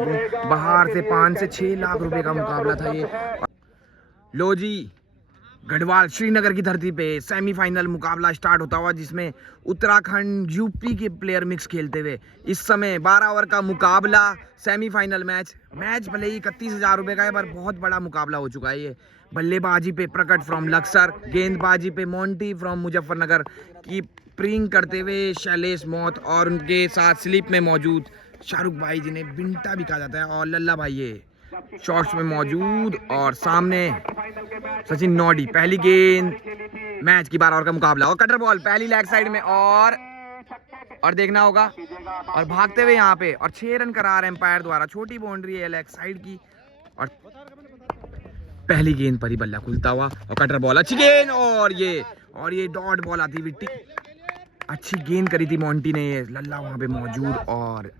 बाहर से 5 से 6 लाख रुपए का मुकाबला था ये। लो जी, गढ़वाल श्रीनगर की धरती पे सेमीफाइनल मुकाबला स्टार्ट होता हुआ, जिसमें उत्तराखंड यूपी के प्लेयर मिक्स खेलते हुए इस समय 12 ओवर का मुकाबला, सेमीफाइनल मैच भले ही 31,000 रुपए का है, पर बहुत बड़ा मुकाबला हो चुका है ये। बल्लेबाजी पे प्रकट फ्रॉम लक्सर, गेंदबाजी पे मोंटी फ्रॉम मुजफ्फरनगर, कीपिंग करते हुए शैलेश मौत, और उनके साथ स्लिप में मौजूद शाहरुख भाई जिन्हें बिंटा भी कहा जाता है, और लल्ला भाई ये शॉट्स में मौजूद, और सामने सचिन नोडी। पहली गेंद मैच की 12 ओवर का मुकाबला, और कटर बॉल पहली लेग साइड में, और देखना होगा, और भागते हुए यहाँ पे, और 6 रन करार एम्पायर द्वारा। छोटी बाउंड्री है लेग साइड की, और पहली गेंद पर ही बल्ला खुलता हुआ, और कटर बॉल अच्छी गेंद, और ये डॉट बॉल आती हुई अच्छी गेंद करी थी मोंटी ने। ये लल्ला वहां पे मौजूद, और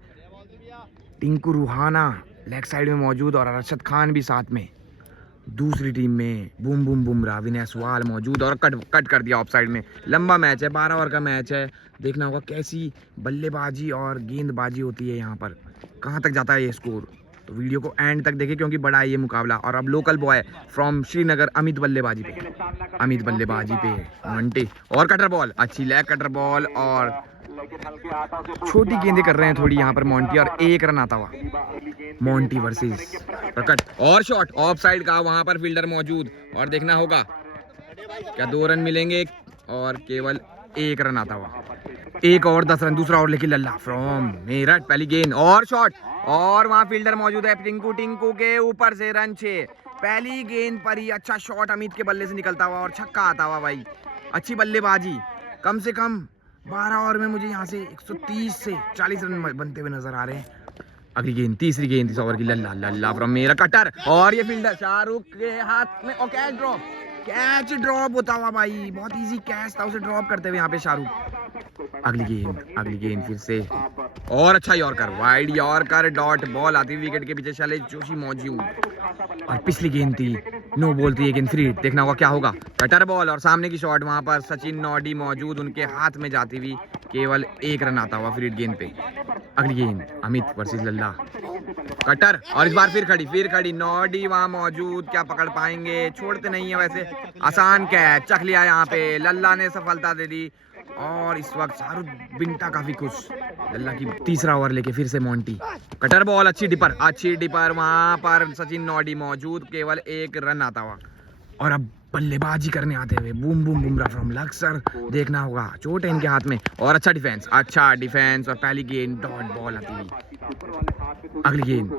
टिंकू रूहाना लेग साइड में मौजूद, और अरशद खान भी साथ में। दूसरी टीम में बूम बूम बुमराह, विनय सहवाग मौजूद, और कट कर दिया ऑफ साइड में। लंबा मैच है, 12 ओवर का मैच है। देखना होगा कैसी बल्लेबाजी और गेंदबाजी होती है यहाँ पर, कहाँ तक जाता है ये स्कोर। तो वीडियो को एंड तक देखें, क्योंकि बड़ा है ये मुकाबला। और अब local boy from Srinagar Amit बल्लेबाजी पे घंटे, और कटर बॉल अच्छी लेग कटर बॉल, और छोटी गेंदें कर रहे हैं थोड़ी यहाँ पर मोंटी, और 1 रन आता हुआ मोंटी वर्सेस प्रकट, और शॉट ऑफ साइड का, वहां पर फील्डर मौजूद, और देखना होगा क्या 2 रन मिलेंगे, और केवल 1 रन आता हुआ। 1 और 10 रन, दूसरा ओवर लेके लल्ला फ्रॉम मेरठ। पहली गेंद और शॉट, और वहां फील्डर मौजूद है टिंकू के ऊपर से रन 6। पहली गेंद पर ही अच्छा शॉट अमित के बल्ले से निकलता हुआ, और छक्का आता हुआ भाई। अच्छी बल्लेबाजी, कम से कम 12 ओवर में मुझे यहाँ से 130 से 40 रन बनते हुए नजर आ रहे हैं। अगली गेंद, तीसरी गेंद इस ओवर की, लल्ला फ्रॉम मेरा कटर, और ये फील्डर शाहरुख के हाथ में, और कैच ड्रॉप होता हुआ भाई। बहुत इजी कैच था, उसे ड्रॉप करते हुए यहाँ पे शाहरुख। अगली गेंद फिर से, और अच्छा yorker, wide yorker, dot ball आती हुई विकेट के पीछे, शैलेश जोशी मौजूद। और पिछली गेंद थी नो बॉल थी, 1 गेंद फ्री। देखना होगा क्या होगा, कटर बॉल, और सामने की शॉट, वहां पर सचिन नोडी मौजूद, उनके हाथ में जाती हुई केवल 1 रन आता हुआ फ्री गेंद पे। अगली गेंद अमित वर्सेस लल्ला, कटर, और इस बार फिर खड़ी नोडी वहां मौजूद, क्या पकड़ पाएंगे, छोड़ते नहीं है वैसे। आसान कैच, चख लिया यहाँ पे, लल्ला ने सफलता दे दी। और इस वक्त शाहरुख बिंटा काफी खुश, लल्ला की तीसरा ओवर लेके फिर से मोंटी, कटर बॉल अच्छी डिपर, वहां पर सचिन नोडी मौजूद, केवल 1 रन आता हुआ। और अब बल्लेबाजी करने आते हुए boom boom Bumrah from Laksar. देखना होगा, चोट है इनके हाथ में, और अच्छा डिफेंस, और पहली गेंद डॉट बॉल आती हुई। अगली गेंद,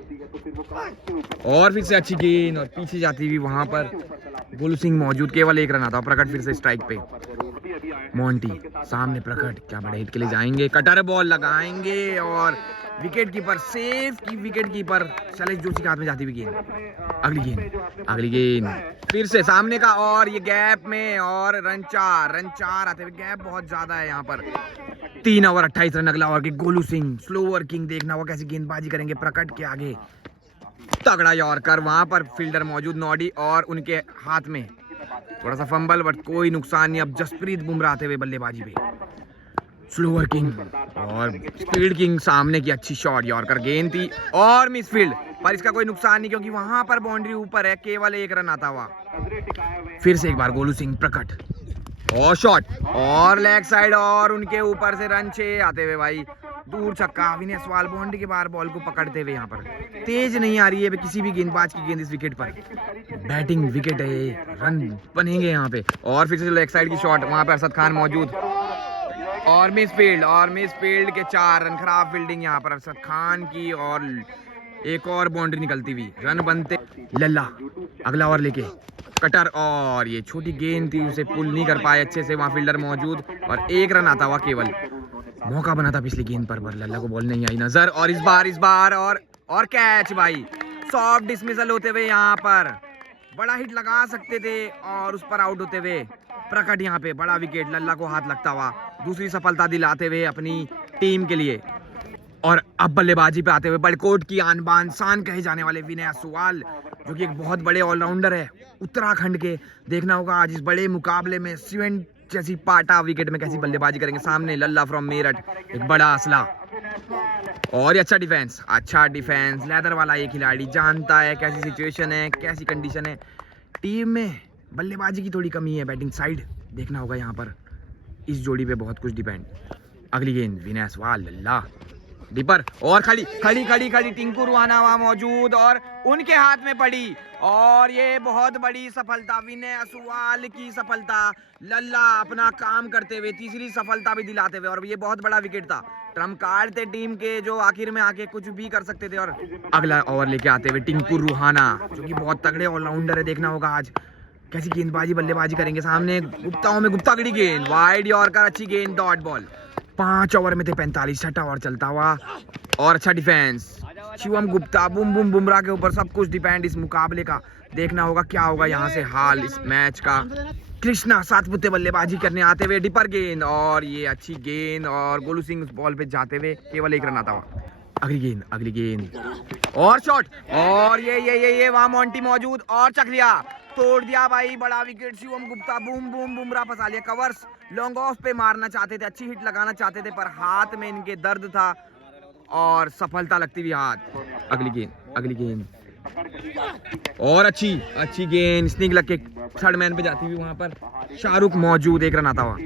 और फिर से अच्छी गेंद, और पीछे जाती हुई वहां पर गोलू सिंह मौजूद, केवल 1 रन आता। प्रकट फिर से स्ट्राइक पे, मोंटी सामने, प्रकट क्या बड़े हिट के लिए जाएंगे, कटर बॉल लगाएंगे, और विकेट कीपर सेफ की विकेट कीपर शैलेश जोशी के हाथ में जाती हुई गेंद। अगली गेंद फिर से सामने का, और ये गैप में, और रन 4 आते हुए, गैप बहुत ज्यादा है यहाँ पर। 3 ओवर 28 रन अगला ओवर के। गोलू सिंह स्लो वर्किंग, देखना होगा कैसी गेंदबाजी करेंगे प्रकट के आगे। तगड़ा यॉर्कर, वहां पर फील्डर मौजूद नोडी, और उनके हाथ में थोड़ा सा फंबल, बट कोई नुकसान नहीं। अब जसप्रीत बुमराह आते हुए बल्लेबाजी पे, स्लो वर्किंग, और स्पीड किंग सामने की अच्छी शॉट, यॉर्कर गेंद थी, और मिसफील्ड, पर इसका कोई नुकसान नहीं, क्योंकि वहां पर बाउंड्री ऊपर है, केवल 1 रन आता हुआ। फिर से एक बार गोलू सिंह, प्रकट, और शॉट, और लेग साइड, और उनके ऊपर से रन 6 आते हुए भाई। दूर छक्का, विनय सहवाग बाउंड्री के बाहर बॉल को पकड़ते हुए, यहाँ पर तेज नहीं आ रही है किसी भी गेंदबाज की गेंद इस विकेट पर। बैटिंग विकेट है, रन बनेंगे यहाँ पे। और फिर से लेग साइड की शॉट, वहां पर अरशद खान मौजूद, और मिस फील्ड के 4 रन। खराब फील्डिंग यहाँ पर अरशद खान की, और एक और बाउंड्री निकलती हुई, रन बनते। लल्ला अगला ओवर लेके, कटर, और ये छोटी गेंद थी, उसे पुल नहीं कर पाए अच्छे से, वहां फील्डर मौजूद, और 1 रन आता हुआ केवल। मौका बना था पिछली गेंद पर लल्ला को बॉल नहीं आई नजर, और इस बार और कैच भाई। सॉफ्ट डिसमिसल होते हुए यहाँ पर बड़ा हिट लगा सकते थे, और उस पर आउट होते हुए प्रकट यहाँ पे बड़ा विकेट, लल्ला को हाथ लगता हुआ, दूसरी सफलता दिलाते हुए अपनी टीम के लिए। और अब बल्लेबाजी पे आते हुए बड़कोट की आन बान शान कहे जाने वाले विनय सहवाग, जो कि एक बहुत बड़े ऑलराउंडर है उत्तराखंड के। देखना होगा आज इस बड़े मुकाबले में शिवन जैसी पाटा विकेट में कैसी बल्लेबाजी करेंगे। सामने लल्ला फ्रॉम मेरठ, एक बड़ा असला। और ये अच्छा डिफेंस लेदर वाला ये खिलाड़ी जानता है कैसी सिचुएशन है, कैसी कंडीशन है। टीम में बल्लेबाजी की थोड़ी कमी है, बैटिंग साइड देखना होगा यहाँ पर। इस जोड़ी पे बहुत कुछ डिपेंड। अगली गेंद विनेश, वाह लल्ला डीपर, और खड़ी टिंकू रुहाना वहां मौजूद और उनके हाथ में पड़ी। और ये बहुत बड़ी सफलता, विनय असवाल की सफलता, लल्ला अपना काम करते हुए तीसरी सफलता भी दिलाते हुए। और ये बहुत बड़ा विकेट था, ट्रम्प कार्ड थे टीम के जो आखिर में आके कुछ भी कर सकते थे। और अगला ओवर लेके आते हुए टिंकू रुहाना जो कि बहुत तगड़े ऑलराउंडर है, देखना होगा आज कैसी गेंदबाजी बल्लेबाजी करेंगे। सामने गुप्ताओं में गुप्तागड़ी गेंद, वाइड यॉर्कर, अच्छी गेंद, डॉट बॉल। 5 ओवर में थे 45, 6 ओवर चलता हुआ और अच्छा डिफेंस। शिवम गुप्ता, बुम बुम बुमराह के ऊपर सब कुछ डिपेंड इस मुकाबले का। देखना होगा क्या होगा यहाँ से हाल इस मैच का। कृष्णा सातपुते बल्लेबाजी करने आते हुए, डिपर गेंद और ये अच्छी गेंद और गोलू सिंह उस बॉल पे जाते हुए केवल 1 रन आता हुआ। अगली गेंद और शॉट और ये वहां मोंटी मौजूद और चकरिया तोड़ दिया भाई, बड़ा wicket. Shivam Gupta boom boom Bumrah फंसा लिया। कवर्स लॉन्ग ऑफ पे मारना चाहते थे, अच्छी हिट लगाना चाहते थे, पर हाथ में इनके दर्द था और सफलता लगती हुई हाथ। अगली गेंद और अच्छी गेंद स्निक लग के थर्ड मैन पे जाती हुई, वहां पर शाहरुख मौजूद, 1 रन आता हुआ।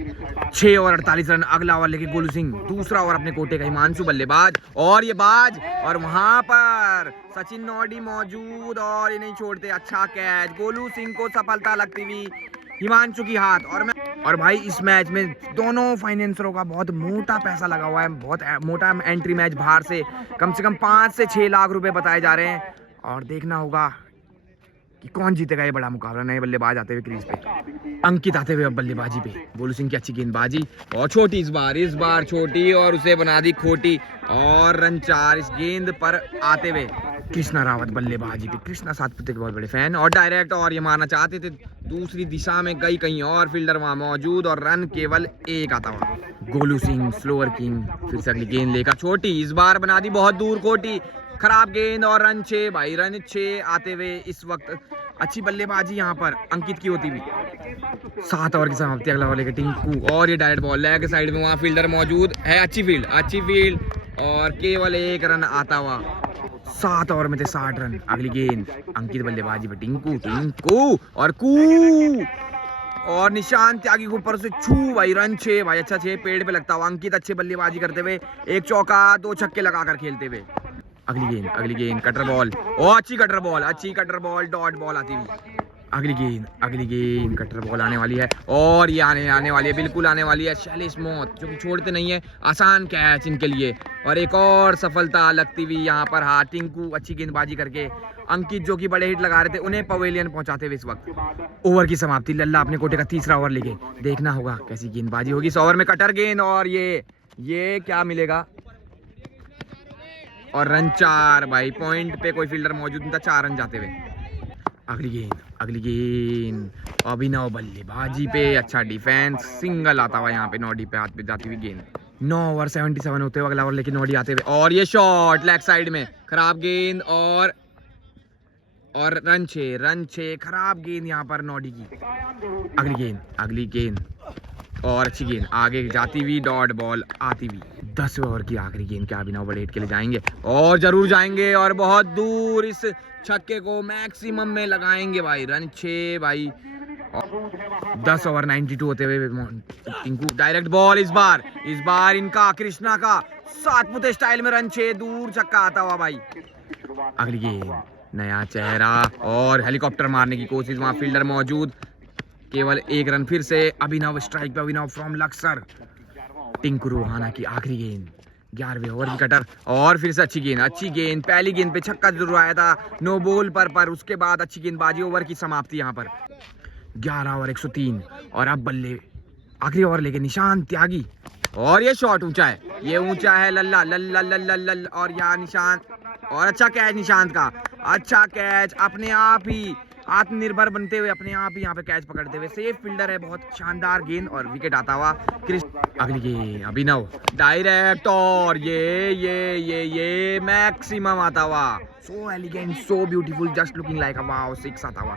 6 ओवर 48 रन। अगला ओवर लेके गोलू सिंह, दूसरा ओवर अपने कोटे का हिमांशु बल्लेबाज और ये बाज, और वहां पर सचिन नोडी मौजूद और ये नहीं छोड़ते। अच्छा कैच, गोलू सिंह को सफलता लगती हुई, हिमांशु की हाथ। और भाई इस मैच में दोनों फाइनेंसरों का बहुत मोटा पैसा लगा हुआ है, बहुत मोटा एंट्री मैच बाहर से कम 5 से 6 लाख रुपए बताए जा रहे हैं। और देखना होगा कि कौन जीतेगा ये बड़ा मुकाबला। नए बल्लेबाज आते हुए क्रीज पे, अंकित आते हुए अब बल्लेबाजी पे, गोलू सिंह की अच्छी गेंदबाजी और छोटी इस बार छोटी और उसे बना दी खोटी और रन 4 इस गेंद पर आते हुए। कृष्णा रावत बल्लेबाजी पे, कृष्णा सातपुते के बहुत बड़े फैन और डायरेक्ट और ये मारना चाहते थे, दूसरी दिशा में गई कहीं और, फील्डर वहां मौजूद और रन केवल 1 आता हुआ। गोलू सिंह स्लोअर किंग फिर से अगली गेंद लेकर छोटी, इस बार बना दी बहुत दूर खोटी, खराब गेंद और रन 6 भाई, रन 6 आते हुए इस वक्त। अच्छी बल्लेबाजी यहाँ पर अंकित की होती हुई। 7 ओवर की समाप्ति। अगला ओवर लेके टिंकू और ये डायरेक्ट बॉल लेग साइड में, वहां फील्डर मौजूद है, अच्छी फील्ड और केवल 1 रन आता हुआ। 7 ओवर में थे 60 रन। अगली गेंद अंकित बल्लेबाजी पे, टिंकू और निशान त्यागी के ऊपर से छू भाई, रन 6 भाई, अच्छा 6 पेड़ पे लगता हुआ। अंकित अच्छे बल्लेबाजी करते हुए, 1 चौका 2 छक्के लगाकर खेलते हुए। अगली गेंद कटर बॉल और अच्छी कटर बॉल डॉट बॉल आती हुई। अगली गेंद कटर बॉल आने वाली है और ये आने वाली है, बिल्कुल आने वाली है। शैलेश मौत जो कि छोड़ते नहीं है, आसान कैच इनके लिए और एक और सफलता लगती हुई यहाँ पर हाथ। टिंकू अच्छी गेंदबाजी करके, अंकित जो कि बड़े हिट लगा रहे थे उन्हें पवेलियन पहुंचाते हुए इस वक्त। ओवर की समाप्ति। लल्ला अपने कोटे का तीसरा ओवर लेके, देखना होगा कैसी गेंदबाजी होगी। इस ओवर में कटर गेंद और ये क्या मिलेगा और रन 4 भाई, पॉइंट पे कोई फील्डर मौजूद नहीं था, 4 रन जाते हुए। अगली गेंद अभिनव बल्लेबाजी पे, अच्छा डिफेंस, सिंगल आता हुआ यहाँ पे नोडी पे, हाथ पे जाती हुई गेंद। 9 ओवर 77 होते हुए अगला ओवर लेके नोडी आते हुए और ये शॉट लेग साइड में, खराब गेंद और रन 6 खराब गेंद यहाँ पर नोडी की। अगली गेंद और अच्छी गेंद आगे जाती हुई, डॉट बॉल आती हुई। 10 ओवर की आखिरी गेंद, क्या अभिनव बड़े हिट के लिए जाएंगे और जरूर जाएंगे और बहुत दूर इस छक्के को मैक्सिमम में लगाएंगे भाई, रन 6 भाई। 10 ओवर 92 होते हुए टिंकू डायरेक्ट बॉल, इस बार इनका कृष्णा का सातपुते स्टाइल में रन 6, दूर छक्का आता हुआ भाई। अगली गेंद नया चेहरा और हेलीकॉप्टर मारने की कोशिश, वहां फील्डर मौजूद, केवल 1 रन। फिर से अभिनव स्ट्राइक पे, अभिनव फ्रॉम लक्सर। टिंकू रुहाना की आखिरी गेंद, 11वें ओवर की कटर और फिर से अच्छी गेंद पहली गेंद पे छक्का जरूर आया था, नो बॉल पर उसके बाद अच्छी गेंदबाजी। ओवर की समाप्ति यहाँ पर 11 ओवर 103 और अब बल्ले आखिरी ओवर लेके निशान त्यागी और ये शॉट ऊंचा है, लल्ला और यहाँ निशान और अच्छा कैच निशांत का, अच्छा कैच, अपने आप ही आत्मनिर्भर बनते हुए अपने आप ही यहाँ पे कैच पकड़ते हुए, सेफ फील्डर है, बहुत शानदार गेंद और विकेट आता हुआ। अगली गेंद अभिनव डायरेक्ट और ये मैक्सिमम आता हुआ, सो elegant, so beautiful, just looking like a wow, 6 आता हुआ।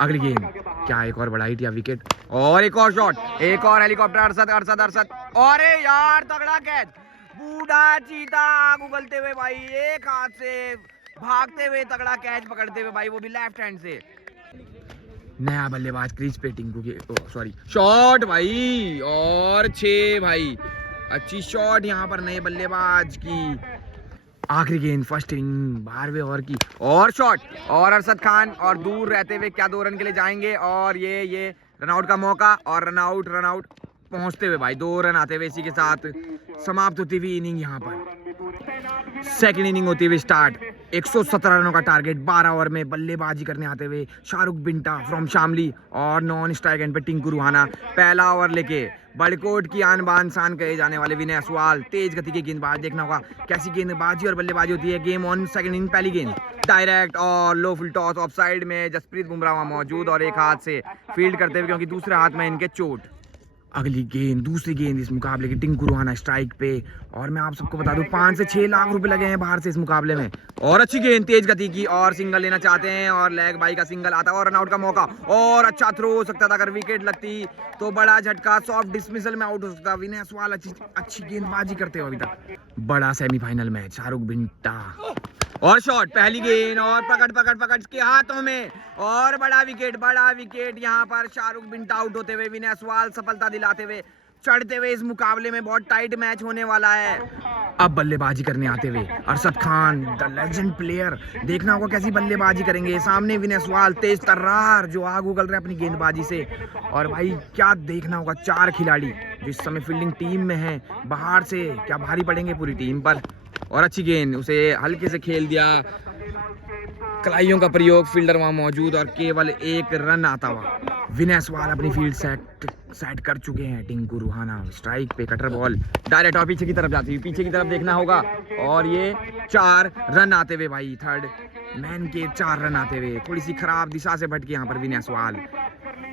अगली गेंद क्या एक और बड़ा हिट या विकेट और एक और शॉट, एक और हेलीकॉप्टर, अरसद और यार तगड़ा कैच बूढ़ा चीता आग उगलते हुए भाई, एक हाथ से भागते हुए तगड़ा कैच पकड़ते हुए भाई, वो भी लेफ्ट हैंड से। नया बल्लेबाज क्रीज पे टिंकू की, सॉरी, शॉट भाई और 6 भाई, अच्छी शॉट यहाँ पर नए बल्लेबाज की। आखिरी गेंद फर्स्ट इनिंग 12वें ओवर की, और शॉट और अरशद खान, और दूर रहते हुए क्या 2 रन के लिए जाएंगे, और ये रनआउट का मौका, और रनआउट पहुंचते हुए भाई 2 रन आते हुए इसी के साथ समाप्त होती हुई इनिंग यहाँ पर। सेकंड इनिंग होती हुई स्टार्ट, 117 रनों का टारगेट 12 ओवर में बल्लेबाजी करने आते हुए शाहरुख बिंटा फ्रॉम शामली, और नॉन स्ट्राइक एंड पे टिंकू रुहाना पहला ओवर लेके। बड़कोट की आन बान शान कहे जाने वाले विनय असवाल तेज गति के गेंदबाज, देखना होगा कैसी गेंदबाजी और बल्लेबाजी होती है। गेम ऑन, सेकंड इनिंग पहली गेंद डायरेक्ट और लो फुल टॉस ऑफ साइड में, जसप्रीत बुमराह वहां मौजूद और एक हाथ से फील्ड करते हुए क्योंकि दूसरे हाथ में इनके चोट। अगली गेंद, दूसरी गेंद इस मुकाबले की, टिंकू रुहाना स्ट्राइक पे, और मैं आप सबको बता दूं 5 से 6 लाख रुपए लगे हैं बाहर से इस मुकाबले में। और अच्छी गेंद तेज गति की, और सिंगल लेना चाहते हैं, और लेग बाई का सिंगल आता है, और रनआउट का मौका, और अच्छा थ्रो हो सकता था अगर विकेट लगती तो बड़ा झटका, सॉफ्ट डिसमिसल में आउट हो सकता। विनय सवाल अच्छी गेंदबाजी करते हो अभी तक। बड़ा सेमीफाइनल मैच, शाहरुख बिंटा और शॉट, पहली गेंद और पकड़ के हाथों में, और बड़ा विकेट यहाँ पर शाहरुख बिंटा आउट होते हुए, विनय सवाल सफलता दिलाते हुए चढ़ते हुए इस मुकाबले में बहुत टाइट मैच होने वाला है। अब बल्लेबाजी करने आते हुए Arshad Khan the legend player, देखना होगा कैसी बल्लेबाजी करेंगे। सामने विनय सवाल तेज तर्रार जो आग उगल रहे अपनी गेंदबाजी से, और भाई क्या देखना होगा 4 खिलाड़ी जो इस समय फील्डिंग टीम में हैं, बाहर से क्या भारी पड़ेंगे पूरी टीम पर। और अच्छी गेंद, उसे हल्के से खेल दिया, कलाइयों का प्रयोग, फील्डर वहां मौजूद और केवल 1 रन आता हुआ। विनय सवाल अपनी फील्ड सेट कर चुके हैं। टिंकू रुहाना स्ट्राइक पे, कटर बॉल डायरेक्ट और पीछे की तरफ जाती हुई, पीछे की तरफ देखना होगा, और ये 4 रन आते हुए भाई, थर्ड मैन के 4 रन आते हुए, थोड़ी सी खराब दिशा से भटके यहाँ पर विनय सवाल।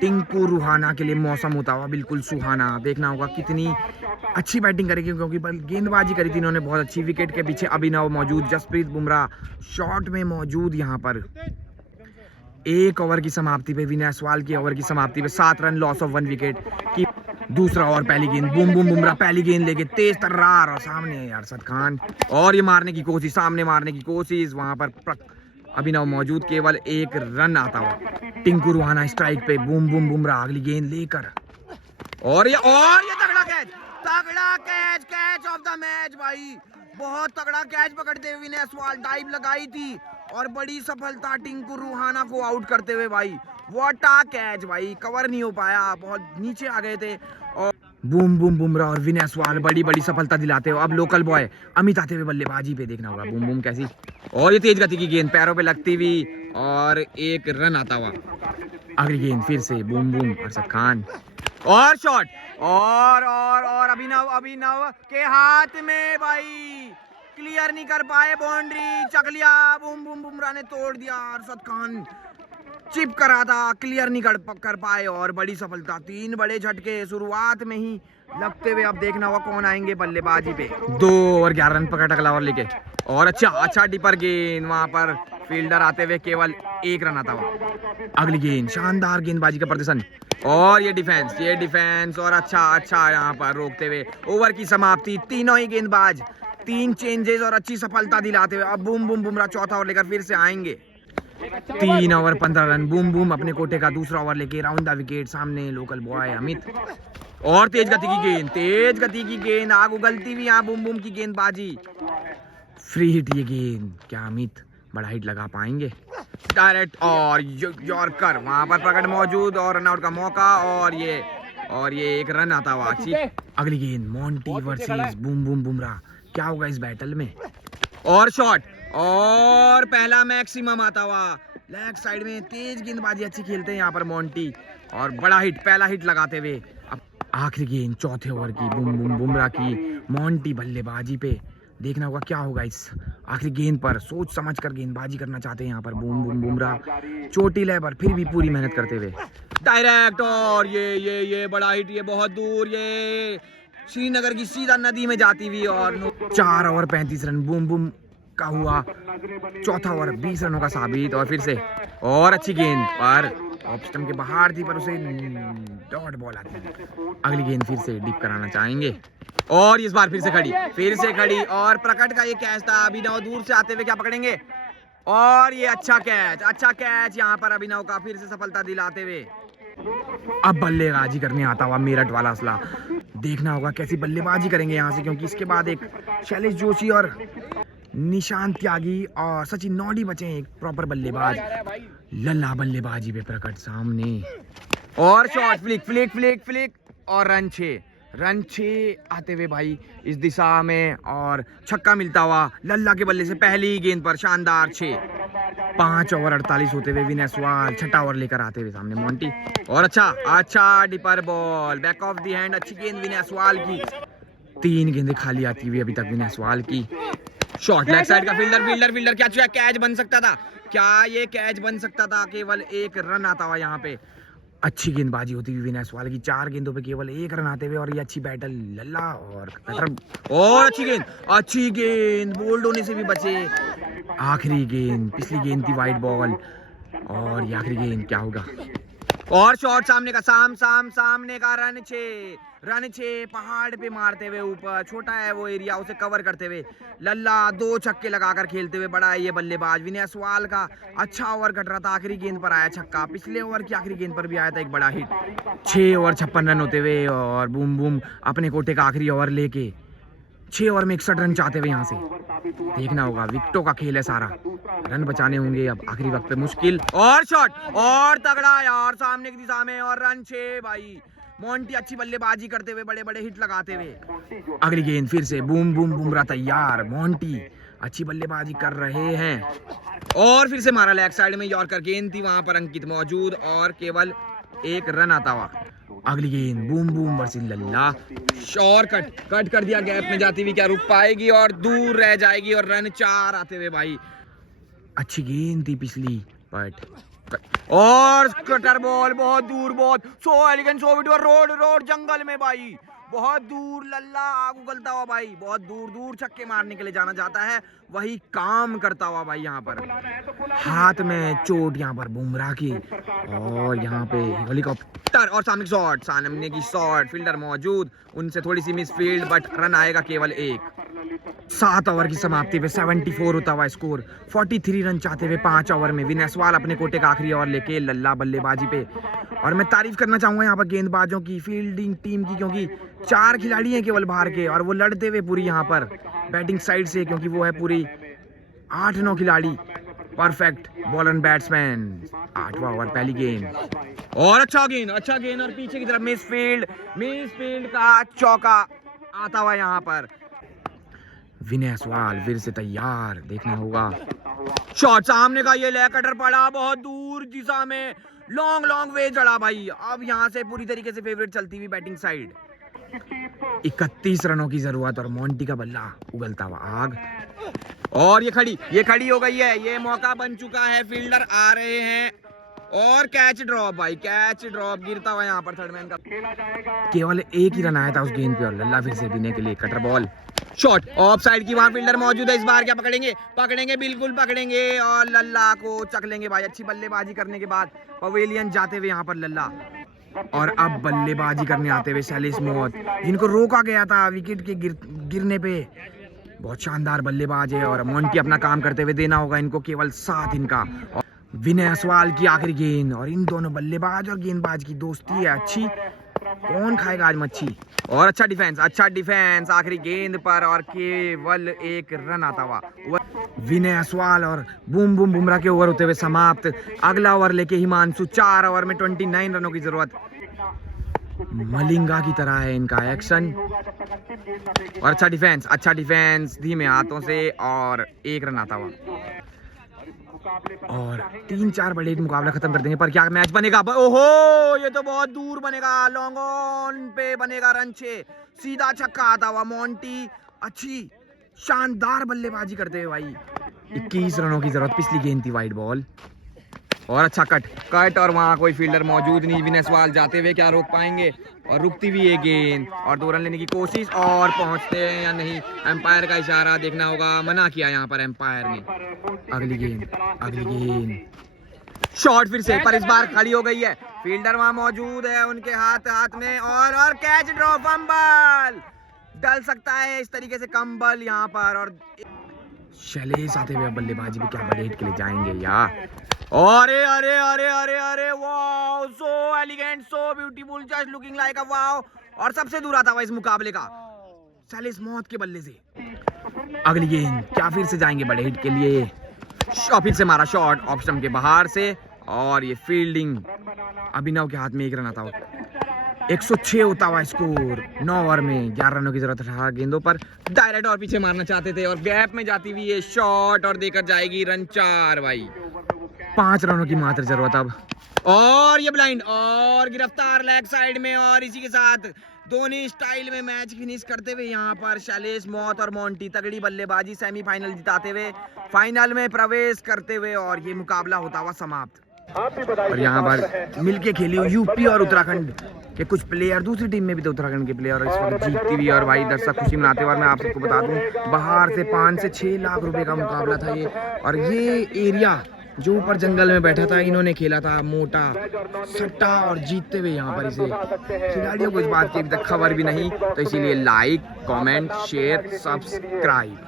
टिंकू रुहाना के लिए मौसम होता हुआ बिल्कुल सुहाना, देखना होगा कितनी अच्छी बैटिंग करेगी क्योंकि गेंदबाजी करी थी इन्होंने बहुत अच्छी। विकेट के पीछे अभिनव मौजूद, जसप्रीत बुमराह शॉट में मौजूद। यहाँ पर 1 ओवर की समाप्ति पे, विनय सवाल की ओवर की समाप्ति पे 7 रन, लॉस ऑफ 1 विकेट की। दूसरा ओवर पहली गेंद, बूम बुमराह पहली गेंद लेके तेज तर्रार, और सामने अरशद खान, और ये मारने की कोशिश, सामने मारने की कोशिश, वहां पर अभिनव मौजूद, केवल 1 रन आता हुआ। टिंकू रुहाना स्ट्राइक पे, बूम बुमराह अगली गेंद लेकर, और ये तगड़ा कैच ऑफ द मैच भाई, बहुत तगड़ा कैच पकड़ते हुए विनय सवाल, डाइव लगाई थी और बड़ी सफलता टिंकू रुहाना को आउट करते हुए भाई। व्हाट अ कैच भाई, कवर नहीं हो पाया, बहुत नीचे आ गए थे। और बूम बुमराह और विनय सवाल बड़ी सफलता दिलाते हो। अब लोकल बॉय अमित आते हुए बल्लेबाजी पे, देखना होगा बूम कैसी, और ये तेज गति की गेंद पैरों पे लगती हुई, और 1 रन आता हुआ। अगली गेंद फिर से बूम अरशद खान, और शॉट, और अभिनव के हाथ में भाई, क्लियर नहीं कर पाए, बाउंड्री चक लिया, बूम बुमराह ने तोड़ दिया। अरशद खान चिप करा था, क्लियर नहीं कर पाए, और बड़ी सफलता, 3 बड़े झटके शुरुआत में ही लगते हुए। अब देखना होगा कौन आएंगे बल्लेबाजी पे। 2 ओवर 11 रन पकड़ अगला ओवर लेके, और अच्छा डिपर गेंद, वहां पर फील्डर आते हुए केवल 1 रन आता हुआ। अगली गेंद, शानदार गेंदबाजी का प्रदर्शन, और ये डिफेंस और अच्छा यहाँ पर रोकते हुए ओवर की समाप्ति। तीनों ही गेंदबाज 3 चेंजेस और अच्छी सफलता दिलाते हुए अब बूम बुमराह चौथा ओवर लेकर फिर से आएंगे। 3 ओवर 15 रन, बूम अपने कोटे का दूसरा ओवर लेके राउंड द विकेट, सामने लोकल बॉय अमित, और तेज गति की गेंद आग उगलती हुई, यहाँ बूम की गेंदबाजी, फ्री हिट ये गेंद, क्या अमित बड़ा हिट लगा पाएंगे? डायरेक्ट और यॉर्कर, वहां पर प्रकट मौजूद, और रनआउट का मौका, और ये 1 रन आता हुआ। अच्छी अगली गेंद, मोंटी वर्सेस बूम बुमराह, क्या होगा इस बैटल में? और शॉट, और पहला मैक्सिमम आता हुआ लेग साइड में, तेज गेंदबाजी अच्छी खेलते हैं यहाँ पर मोंटी, और बड़ा हिट, पहला हिट लगाते हुए। अब आखिरी गेंद चौथे ओवर की, बूम बुमराह की मोंटी बल्लेबाजी पे, देखना होगा क्या होगा इस आखिरी गेंद पर। सोच समझ कर गेंदबाजी करना चाहते हैं यहाँ पर बूम बुमराह, चोटिल है पर फिर भी पूरी मेहनत करते हुए डायरेक्ट, और ये बड़ा हिट, ये बहुत दूर, ये श्रीनगर की सीधा नदी में जाती हुई, और 4 ओवर 35 रन, बूम का हुआ चौथा ओवर 20 रनों का साबित, और फिर से और अच्छी गेंद पर ऑफ स्टंप के बाहर थी पर उसे डॉट बॉल आती। अगली गेंद फिर से डीप कराना चाहेंगे और इस बार फिर से खड़ी और प्रकट का ये कैच था। अभिनव दूर से आते हुए क्या पकड़ेंगे और ये अच्छा कैच यहाँ पर अभिनव का फिर से सफलता दिलाते हुए। अब बल्लेबाजी करने आता हुआ मेरठ वाला असला, देखना होगा कैसी बल्लेबाजी करेंगे यहाँ से, क्योंकि इसके बाद एक शैलेश जोशी और निशांत त्यागी और सचिन नौडी बचे हैं, एक प्रॉपर बल्लेबाज। लल्ला बल्लेबाजी पे प्रकट सामने और शॉट फ्लिक और रन 6 आते हुए भाई इस दिशा में और छक्का मिलता हुआ लल्ला के बल्ले से पहली गेंद पर शानदार 6। 5 ओवर 48 होते हुए विनय सहवाग छठा ओवर लेकर आते हुए सामने मोंटी और अच्छा dipper ball back of the hand. अच्छी गेंद विनय सहवाग की। 3 गेंदें खाली आती हुई अभी तक विनय सहवाग की। शॉट लेग साइड का फील्डर क्या कैच बन सकता था, क्या ये कैच बन सकता था? केवल 1 रन आता हुआ यहाँ पे। अच्छी गेंदबाजी होती हुई विनय सहवाग की। 4 गेंदों पे केवल 1 रन आते हुए और ये अच्छी बैटल लल्ला और अच्छी गेंद बोल्ड होने से भी बचे। आखिरी गेंद, पिछली गेंद थी वाइड बॉल और ये आखिरी गेंद क्या होगा? और शॉट सामने का सामने का रन 6 पहाड़ पे मारते हुए ऊपर, छोटा है वो एरिया, उसे कवर करते हुए लल्ला 2 छक्के लगाकर खेलते हुए बड़ा है ये बल्लेबाज। विनय सहवाग का अच्छा ओवर कट रहा था, आखिरी गेंद पर आया छक्का। पिछले ओवर की आखिरी गेंद पर भी आया था एक बड़ा हिट। 6 ओवर 56 रन होते हुए और बूम अपने कोटे का आखिरी ओवर लेके 6 ओवर में 61 रन चाहते हुए यहाँ से। देखना होगा, विकेटों का खेल है सारा, रन बचाने होंगे अब आखिरी वक्त पे मुश्किल। और शॉट और तगड़ा यार सामने की दिशा में और रन 6 भाई। मोंटी अच्छी बल्लेबाजी करते हुए बड़े हिट लगाते हुए। अगली गेंद फिर से बूम बुमराह तैयार। मोंटी अच्छी बल्लेबाजी कर रहे हैं और फिर से मारा लेग साइड में यॉर्कर। गेंद थी वहां पर अंकित मौजूद और केवल 1 रन आता हुआ। अगली गेंद बूम वर्सेस लल्ला और कट कर दिया गैप में जाती हुई, क्या रुक पाएगी और दूर रह जाएगी और रन 4 आते हुए भाई। अच्छी गेंद थी पिछली बट और कटर बॉल बहुत दूर, so elegant so between road जंगल में भाई, बहुत दूर लल्ला आग उगलता हुआ भाई, बहुत दूर छक्के मारने के लिए जाना जाता है, वही काम करता हुआ भाई। यहाँ पर हाथ में चोट यहाँ पर बुमराह की और यहाँ पे हेलीकॉप्टर और सामने की शॉट फील्डर मौजूद, उनसे थोड़ी सी मिस फील्ड बट रन आएगा केवल 1। 7 ओवर की समाप्ति पे 74 होता हुआ स्कोर। 43 रन चाहते हुए 5 ओवर में विनय सहवाग अपने कोटे का आखिरी ओवर लेके लल्ला बल्लेबाजी पे। और मैं तारीफ करना चाहूंगा यहाँ पर गेंदबाजों की, फील्डिंग टीम की, क्योंकि 4 खिलाड़ी हैं केवल बाहर के और वो लड़ते हुए पूरी यहाँ पर बैटिंग साइड से, क्योंकि वो है पूरी 8-9 खिलाड़ी परफेक्ट बॉलर एंड बैट्समैन। 8वां ओवर पहली गेंद और अच्छा गेंद और पीछे की तरफ मिस फील्ड का चौका आता हुआ यहाँ पर। विनय सहवाग फिर से तैयार, देखना होगा। शॉट सामने का ये लेग कटर पड़ा बहुत दूर दिशा में, लॉन्ग वे चढ़ा भाई। अब यहाँ से पूरी तरीके से फेवरेट चलती हुई बैटिंग साइड। 31 रनों की जरूरत और मोंटी का बल्ला उगलता हुआ आग और ये खड़ी हो गई है, ये मौका बन चुका है। फील्डर आ रहे हैं और कैच ड्रॉप गिरता हुआ यहाँ पर थर्डमैन का। केवल 1 ही रन आया था उस गेंद पे और लल्ला फिर से देने के लिए cutter ball. Shot of side की, वहां फील्डर मौजूद है, इस बार क्या पकड़ेंगे बिल्कुल पकड़ेंगे और लल्ला को चक लेंगे भाई। अच्छी बल्लेबाजी करने के बाद पवेलियन जाते हुए यहाँ पर लल्ला और अब बल्लेबाजी करने आते हुए शैलेश मोहत, जिनको रोका गया था विकेट के गिरने पे। बहुत शानदार बल्लेबाज है और मोंटी अपना काम करते हुए, देना होगा इनको केवल 7 इनका। विनय सहवाग की आखिरी गेंद और इन दोनों बल्लेबाज और गेंदबाज की दोस्ती है अच्छी, कौन खाएगा आज मच्छी। और अच्छा डिफेंस आखिरी गेंद पर और केवल 1 रन आता हुआ। विनय सहवाग और बूम बुमराह के ओवर होते हुए समाप्त। अगला ओवर लेके हिमांशु, 4 ओवर में 29 रनों की जरूरत। मलिंगा की तरह है इनका एक्शन और अच्छा डिफेंस धीमे हाथों से और 1 रन आता हुआ और 3-4 बड़े मुकाबला खत्म कर देंगे। पर क्या मैच बनेगा? ओहो, ये तो बहुत दूर बनेगा, लॉन्ग ऑन पे बनेगा रन 6। सीधा छक्का आता हुआ मोंटी, अच्छी शानदार बल्लेबाजी करते हुए भाई। 21 रनों की जरूरत, पिछली गेंद थी वाइड बॉल और अच्छा कट और वहां कोई फील्डर मौजूद नहीं। विनय सहवाग जाते हुए क्या रोक पाएंगे और रुकती हुई एक गेंद और 2 रन लेने की कोशिश और पहुंचते हैं या नहीं, एम्पायर का इशारा, देखना होगा, मना किया यहाँ पर एम्पायर ने। अगली गेंद शॉट फिर से, पर इस बार खड़ी हो गई है, फील्डर वहां मौजूद है उनके हाथ में, और कैच ड्रॉ, फंबल डल सकता है इस तरीके से कंबल यहाँ पर। और शैलेश आते हुए बल्लेबाजी भी क्या बड़े हिट के लिए जाएंगे यार। अरे अरे अरे अरे अरे wow, so elegant, so beautiful, just looking like a wow. और सबसे दूर आता हुआ इस मुकाबले का शैलेश मौत के बल्ले से। अगली गेंद क्या फिर से जाएंगे बड़े हिट के लिए, फिर से मारा शॉट ऑफ स्टंप के बाहर से, और ये फील्डिंग अभिनव के हाथ में 1 रन आता हुआ। 106 होता हुआ स्कोर, 9 ओवर में 11 रनों की जरूरत है गेंदों पर। डायरेक्ट और पीछे मारना चाहते थे, और गैप में जाती हुई ये शॉट, और देकर जाएगी रन 4 भाई। 5 रनों की मात्र जरूरत अब, और ये ब्लाइंड और गिरफ्तार लेग साइड में, और इसी के साथ धोनी स्टाइल में मैच फिनिश करते हुए यहाँ पर शैलेश मौत और मोंटी तगड़ी बल्लेबाजी सेमीफाइनल जिताते हुए फाइनल में प्रवेश करते हुए, और ये मुकाबला होता हुआ समाप्त। और यहाँ पर मिलके खेली हुई यूपी और उत्तराखंड के कुछ प्लेयर, दूसरी टीम में भी थे उत्तराखंड के प्लेयर, और इस वक्त जीतती हुई, और भाई दर्शक खुशी मनाते हुए। मैं आप सबको बता दूं बाहर से 5 से 6 लाख रुपए का मुकाबला था ये, और ये एरिया जो ऊपर जंगल में बैठा था, इन्होंने खेला था मोटा सट्टा, और जीतते हुए यहाँ पर इसे खिलाड़ियों को इस बात की अभी तक खबर भी नहीं, तो इसीलिए लाइक, कमेंट, शेयर, सब्सक्राइब।